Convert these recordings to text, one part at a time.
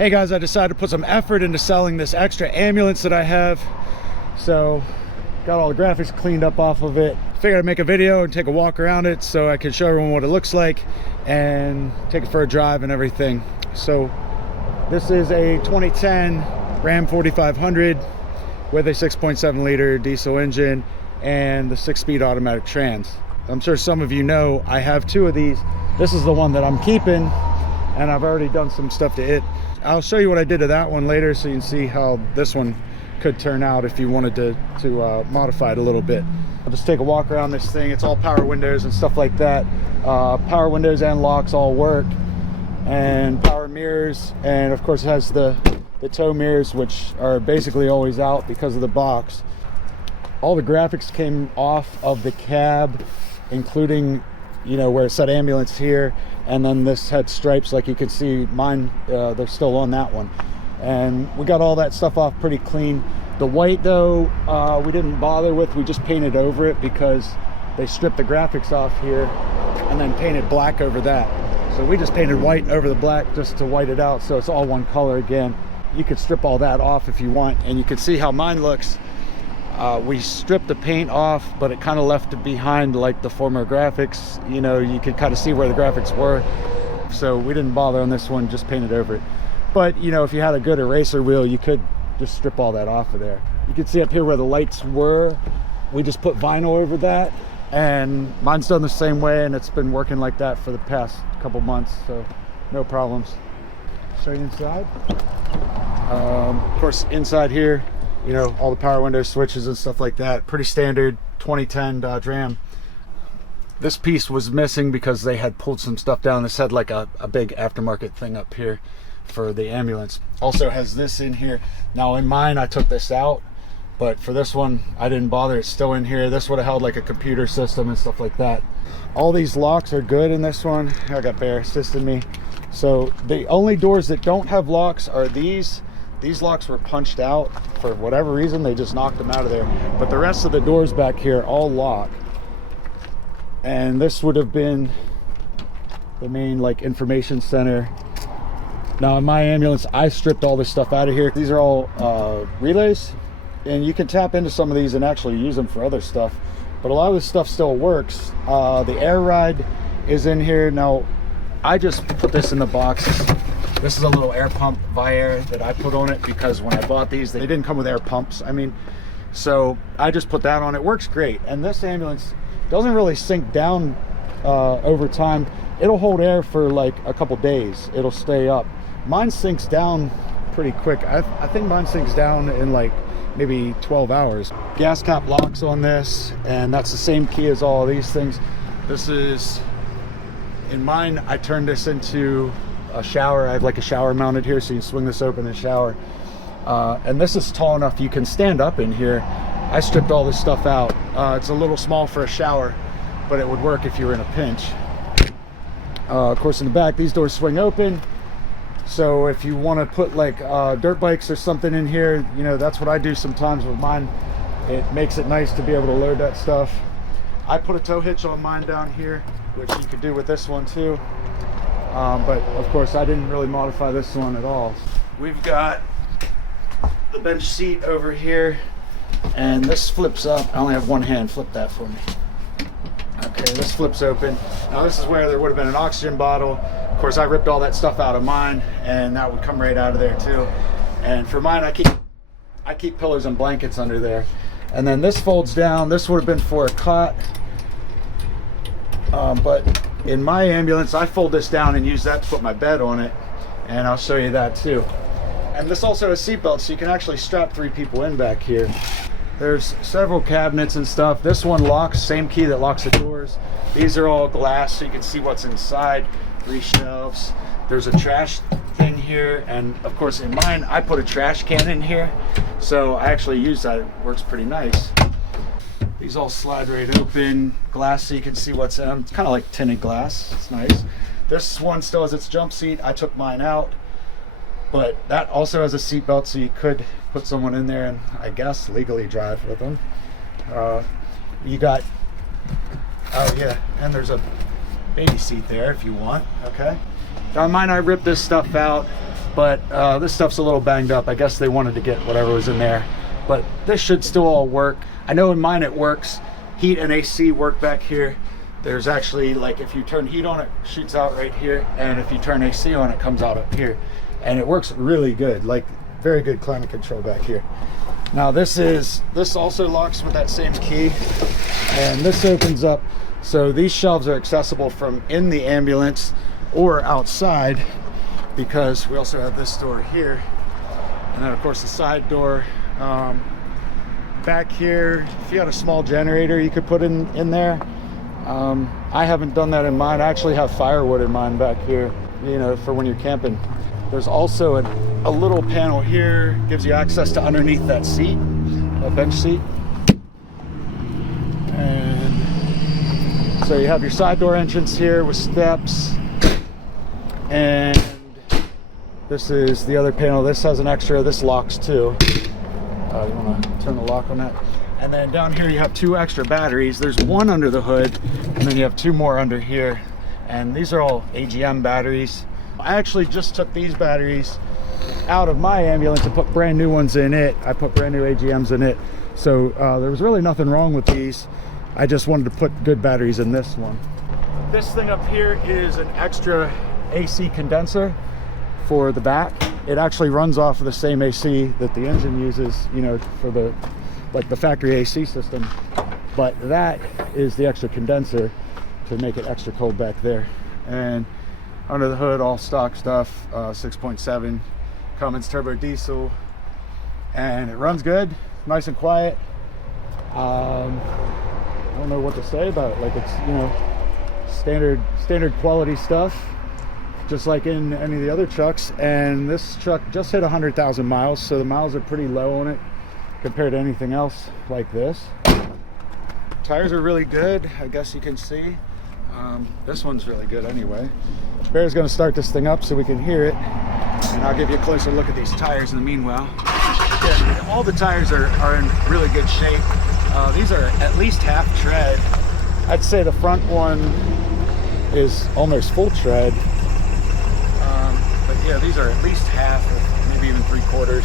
Hey guys, I decided to put some effort into selling this extra ambulance that I have. So, got all the graphics cleaned up off of it. Figured I'd make a video and take a walk around it so I can show everyone what it looks like and take it for a drive and everything. So, this is a 2010 Ram 4500 with a 6.7 liter diesel engine and the 6-speed automatic trans. I'm sure some of you know I have two of these. This is the one that I'm keeping, and I've already done some stuff to it. I'll show you what I did to that one later so you can see how this one could turn out if you wanted to modify it a little bit. I'll just take a walk around this thing. It's all power windows and stuff like that. Power windows and locks all work, and power mirrors, and of course it has the tow mirrors, which are basically always out because of the box. All the graphics came off of the cab, including, you know, where it said ambulance here, and then this had stripes like you can see mine. They're still on that one, and we got all that stuff off pretty clean. The white though, we didn't bother with. We just painted over it because they stripped the graphics off here and then painted black over that. So we just painted white over the black just to white it out so it's all one color again. You could strip all that off if you want, and you can see how mine looks. We stripped the paint off, but it kind of left it behind like the former graphics. You know, you could kind of see where the graphics were. So we didn't bother on this one, just painted over it. But, you know, if you had a good eraser wheel, you could just strip all that off of there. You can see up here where the lights were. We just put vinyl over that, and mine's done the same way, and it's been working like that for the past couple months, so no problems. Show you inside. Of course, inside here, you know, all the power window switches and stuff like that. Pretty standard 2010 Dodge Ram. This piece was missing because they had pulled some stuff down. This had like a big aftermarket thing up here for the ambulance. Also has this in here. Now in mine, I took this out, but for this one, I didn't bother. It's still in here. This would have held like a computer system and stuff like that. All these locks are good in this one. I got Bear assisting me. So the only doors that don't have locks are these. These locks were punched out for whatever reason. They just knocked them out of there. But the rest of the doors back here all lock. And this would have been the main like information center. Now in my ambulance, I stripped all this stuff out of here. These are all relays, and you can tap into some of these and actually use them for other stuff. But a lot of this stuff still works. The air ride is in here. Now I just put this in the box. This is a little air pump Viair that I put on it because when I bought these, they didn't come with air pumps. I mean, so I just put that on. It works great. And this ambulance doesn't really sink down over time. It'll hold air for like a couple days. It'll stay up. Mine sinks down pretty quick. I think mine sinks down in like maybe 12 hours. Gas cap locks on this, and that's the same key as all of these things. This is, in mine, I turned this into a shower. I have like a shower mounted here, so you can swing this open and shower. And this is tall enough you can stand up in here. I stripped all this stuff out. It's a little small for a shower, but it would work if you were in a pinch. Of course, in the back, these doors swing open. So if you want to put like dirt bikes or something in here, you know, that's what I do sometimes with mine. It makes it nice to be able to load that stuff. I put a tow hitch on mine down here, which you could do with this one too. But of course I didn't really modify this one at all. We've got the bench seat over here, and this flips up. I only have one hand. Flip that for me. Okay, this flips open. Now this is where there would have been an oxygen bottle. Of course I ripped all that stuff out of mine, and that would come right out of there too. And for mine, I keep pillows and blankets under there. And then this folds down. This would have been for a cot. But in my ambulance, I fold this down and use that to put my bed on it, and I'll show you that too. And this also has seatbelts, so you can actually strap 3 people in back here. There's several cabinets and stuff. This one locks, same key that locks the doors. These are all glass, so you can see what's inside. 3 shelves. There's a trash thing here, and of course in mine, I put a trash can in here, so I actually use that. It works pretty nice. These all slide right open, glass so you can see what's in them. It's kind of like tinted glass, it's nice. This one still has its jump seat. I took mine out, but that also has a seat belt, so you could put someone in there and I guess legally drive with them. You got, oh yeah, and there's a baby seat there if you want, okay? Now mine, I ripped this stuff out. but this stuff's a little banged up. I guess they wanted to get whatever was in there, but this should still all work. I know in mine it works. Heat and AC work back here. There's actually, like, if you turn heat on, it shoots out right here, and if you turn AC on, it comes out up here, and it works really good. Like, very good climate control back here. Now this also locks with that same key, and this opens up, so these shelves are accessible from in the ambulance or outside, because we also have this door here, and then of course the side door. Back here, if you had a small generator, you could put in there. I haven't done that in mine. I actually have firewood in mine back here, you know, for when you're camping. There's also a little panel here, gives you access to underneath that seat, that bench seat. And so you have your side door entrance here with steps. And this is the other panel. This has an extra, this locks too. You want to turn the lock on that. And then down here you have 2 extra batteries. There's one under the hood, and then you have 2 more under here. And these are all AGM batteries. I actually just took these batteries out of my ambulance and put brand new ones in it. I put brand new AGMs in it. So there was really nothing wrong with these. I just wanted to put good batteries in this one. This thing up here is an extra AC condenser for the back. It actually runs off of the same AC that the engine uses, you know, for the, like the factory AC system. But that is the extra condenser to make it extra cold back there. And under the hood, all stock stuff, 6.7 Cummins Turbo Diesel, and it runs good, nice and quiet. I don't know what to say about it. Like, it's, you know, standard quality stuff, just like in any of the other trucks. And this truck just hit 100,000 miles, so the miles are pretty low on it compared to anything else like this. Tires are really good, I guess you can see. This one's really good anyway. Bear's gonna start this thing up so we can hear it, and I'll give you a closer look at these tires in the meanwhile. Yeah, all the tires are in really good shape. These are at least half tread. I'd say the front one is almost full tread. But yeah, these are at least half, or maybe even 3/4.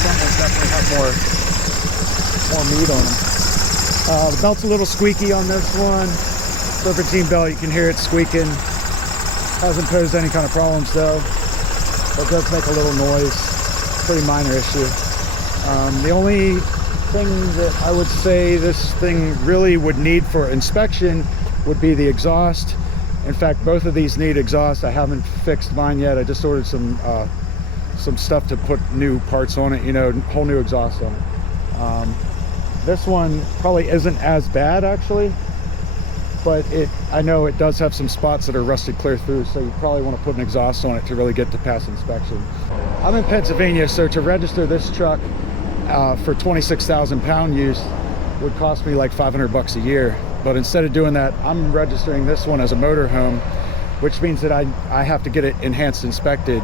Some ones definitely have more meat on them. The belt's a little squeaky on this one. Serpentine belt, you can hear it squeaking. Hasn't posed any kind of problems though. It does make a little noise. Pretty minor issue. The only thing that I would say this thing really would need for inspection would be the exhaust. In fact, both of these need exhaust. I haven't fixed mine yet. I just ordered some stuff to put new parts on it, you know, whole new exhaust on it. This one probably isn't as bad actually, but I know it does have some spots that are rusted clear through, so you probably want to put an exhaust on it to really get to pass inspection. I'm in Pennsylvania, so to register this truck for 26,000 pound use would cost me like $500 a year. But instead of doing that, I'm registering this one as a motorhome, which means that I have to get it enhanced inspected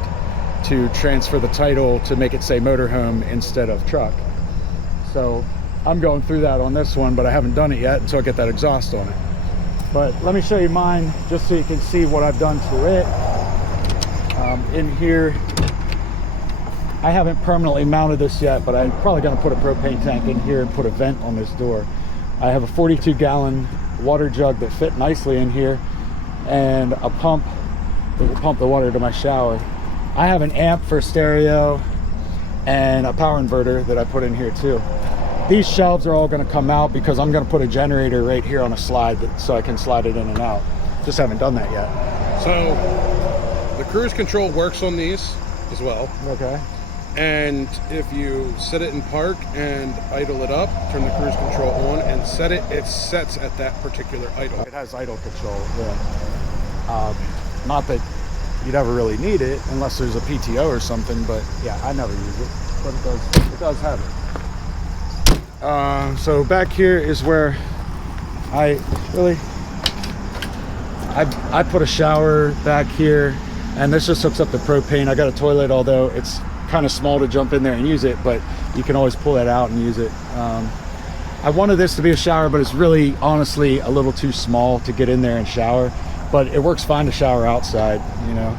to transfer the title to make it say motorhome instead of truck. So I'm going through that on this one, but I haven't done it yet until I get that exhaust on it. But let me show you mine just so you can see what I've done to it. In here, I haven't permanently mounted this yet, but I'm probably going to put a propane tank in here and put a vent on this door. I have a 42-gallon water jug that fit nicely in here, and a pump that will pump the water to my shower. I have an amp for stereo and a power inverter that I put in here too. These shelves are all going to come out because I'm going to put a generator right here on a slide so I can slide it in and out. Just haven't done that yet. So the cruise control works on these as well. Okay. And if you set it in park and idle it up, turn the cruise control on and set it, it sets at that particular idle. It has idle control, yeah. Not that you'd ever really need it unless there's a PTO or something, but yeah, I never use it, but it does have it. So back here is where I put a shower back here, and this just hooks up the propane. I got a toilet, although it's kind of small to jump in there and use it, but you can always pull that out and use it. I wanted this to be a shower, but it's really honestly a little too small to get in there and shower. but it works fine to shower outside, you know.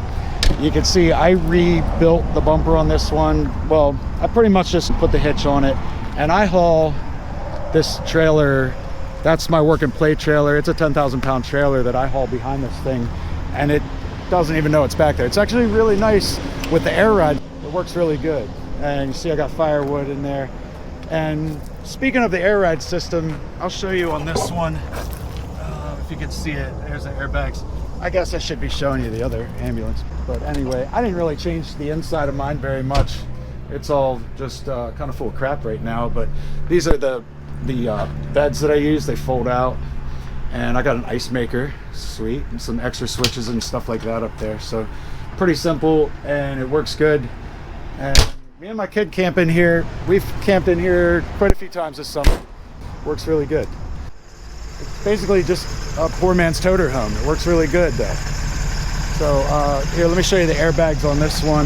You can see I rebuilt the bumper on this one. Well, I pretty much just put the hitch on it, and I haul this trailer. That's my work and play trailer. It's a 10,000 pound trailer that I haul behind this thing, and it doesn't even know it's back there. It's actually really nice with the air ride. It works really good. And you see I got firewood in there. And speaking of the air ride system, I'll show you on this one. If you can see it, there's the airbags. I guess I should be showing you the other ambulance. But anyway, I didn't really change the inside of mine very much. It's all just kind of full of crap right now. But these are the beds that I use. They fold out. And I got an ice maker, sweet, and some extra switches and stuff like that up there. So pretty simple, and it works good. And me and my kid camp in here. We've camped in here quite a few times this summer. Works really good. It's basically just a poor man's toter home. It works really good though. So here, let me show you the airbags on this one.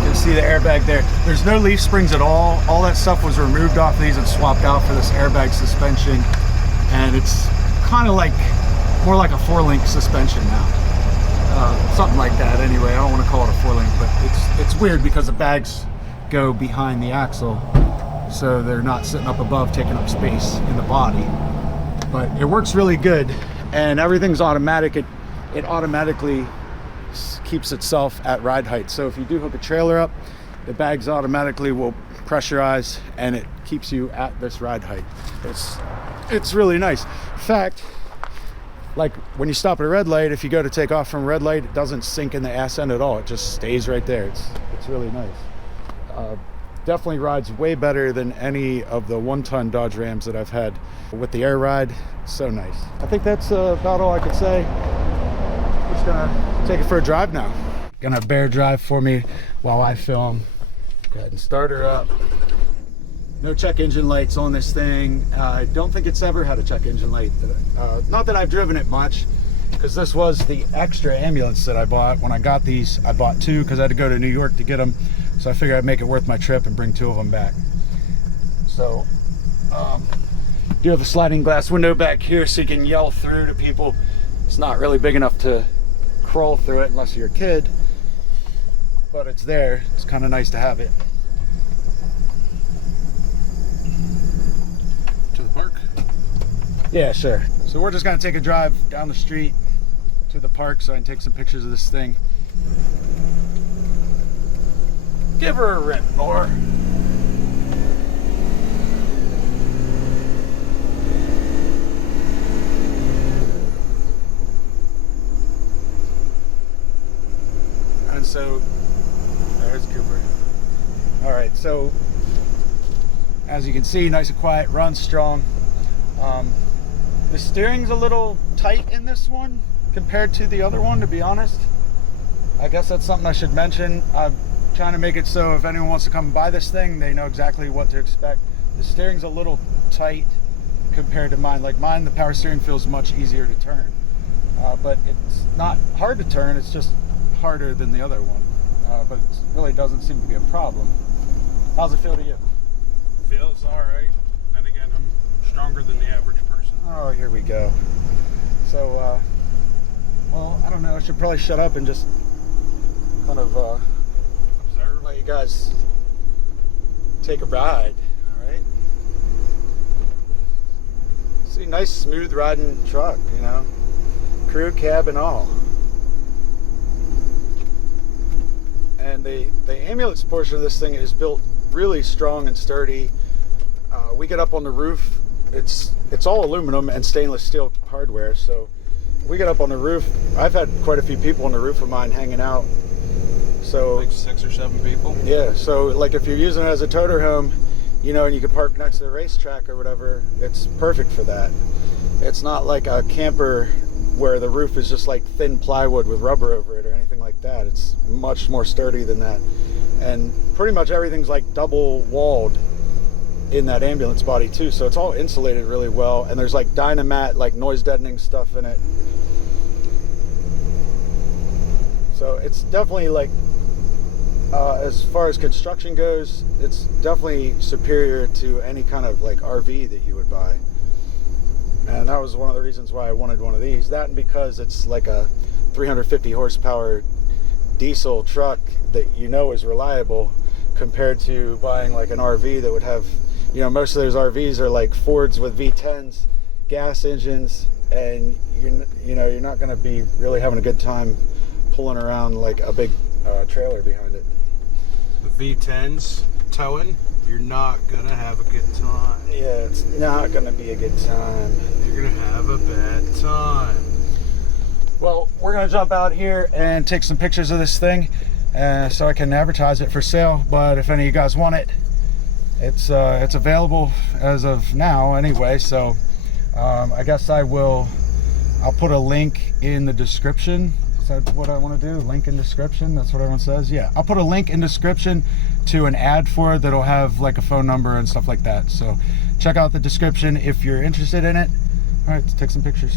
You can see the airbag there. There's no leaf springs at all. All that stuff was removed off these and swapped out for this airbag suspension. And it's kind of like, more like a 4-link suspension now. Something like that anyway. I don't want to call it a 4-link, but it's weird because the bags go behind the axle, so they're not sitting up above taking up space in the body. But it works really good, and everything's automatic. It automatically keeps itself at ride height. So if you do hook a trailer up, the bags automatically will pressurize and it keeps you at this ride height. It's really nice. In fact, like when you stop at a red light, if you go to take off from a red light, it doesn't sink in the ass end at all. It just stays right there. It's really nice. Definitely rides way better than any of the 1-ton Dodge Rams that I've had with the air ride. So nice. I think that's about all I could say. Just gonna take it for a drive now. Gonna bear drive for me while I film. Go ahead and start her up. No check engine lights on this thing. I don't think it's ever had a check engine light. Not that I've driven it much, because this was the extra ambulance that I bought. When I got these, I bought 2 because I had to go to New York to get them. So I figured I'd make it worth my trip and bring 2 of them back. So, do have a sliding glass window back here so you can yell through to people. It's not really big enough to crawl through it unless you're a kid, but it's there. It's kind of nice to have it. Park? Yeah, sure. So we're just gonna take a drive down the street to the park so I can take some pictures of this thing. Give her a rip, more. And so there's Cooper. All right, so as you can see, nice and quiet, runs strong. The steering's a little tight in this one compared to the other one, to be honest. I guess that's something I should mention. I'm trying to make it so if anyone wants to come buy this thing, they know exactly what to expect. The steering's a little tight compared to mine. Like mine, the power steering feels much easier to turn. But it's not hard to turn, it's just harder than the other one. But it really doesn't seem to be a problem. How's it feel to you? Feels all right. And again, I'm stronger than the average person. Oh, here we go. So, well, I don't know. I should probably shut up and just kind of Observe. let you guys take a ride. All right. See, nice, smooth riding truck, you know, crew cab and all. And the ambulance portion of this thing is built really strong and sturdy. We get up on the roof. It's all aluminum and stainless steel hardware. So we get up on the roof. I've had quite a few people on the roof of mine hanging out. So Like 6 or 7 people. yeah. So like if you're using it as a toter home, you know, and you can park next to the racetrack or whatever, it's perfect for that. It's not like a camper where the roof is just like thin plywood with rubber over it or anything like that. It's much more sturdy than that. And pretty much everything's like double walled in that ambulance body too, so it's all insulated really well, and there's like Dynamat, like noise deadening stuff in it. So it's definitely like as far as construction goes, it's definitely superior to any kind of like RV that you would buy. And that was one of the reasons why I wanted one of these. That, and because it's like a 350 horsepower diesel truck that you know is reliable, compared to buying like an RV that would have, you know, most of those RVs are like Fords with V10s, gas engines, and you're not going to be really having a good time pulling around like a big trailer behind it. The V10s towing, you're not going to have a good time. Yeah, it's not going to be a good time. You're going to have a bad time. Well, we're going to jump out here and take some pictures of this thing so I can advertise it for sale. But if any of you guys want it, it's available as of now anyway. So I guess I'll put a link in the description. Is that what I want to do? Link in description? That's what everyone says? Yeah. I'll put a link in description to an ad for it that'll have like a phone number and stuff like that. So check out the description if you're interested in it. All right, let's take some pictures.